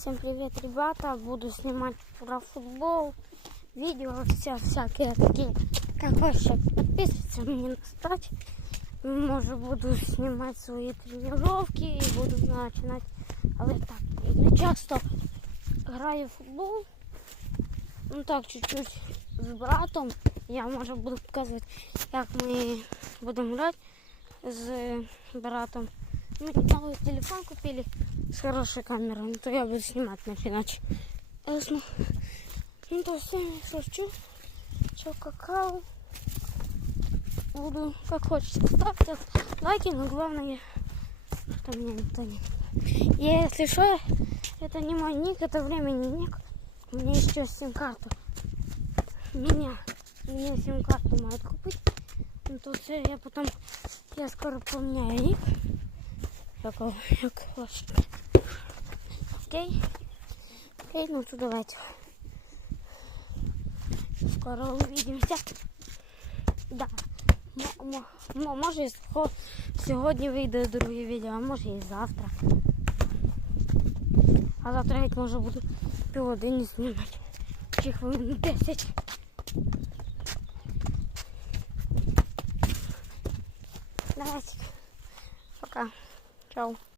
Всем привет, ребята! Буду снимать про футбол, видео, вся, всякие такие. Как вообще подписываться мне на стать. Может буду снимать свои тренировки и буду починати. Але так, не часто граю в футбол. Ну так, чуть-чуть з братом. Я може буду показувати, як ми будемо грати з братом. Мы новый телефон купили с хорошей камерой, ну, то я буду снимать начинать. Ясно. Ну то все, шучу. Что, какао. Буду как хочется. Ставьте лайки, но главное, что мне никто не... Если что, это не мой ник, это времени ник. У меня еще сим-карту. Меня, мне сим-карту могут купить. Ну то все, я потом, я скоро поменяю ник. Такого, як ваш. Окей? Окей, ну то давайте. Скоро увидимся. Да. М- м- м- може схо- сьогодні вийде друге відео, а може і завтра. А завтра я може буду півгодини знімати. Чи хвилин 10. Давайте. Пока. Tchau.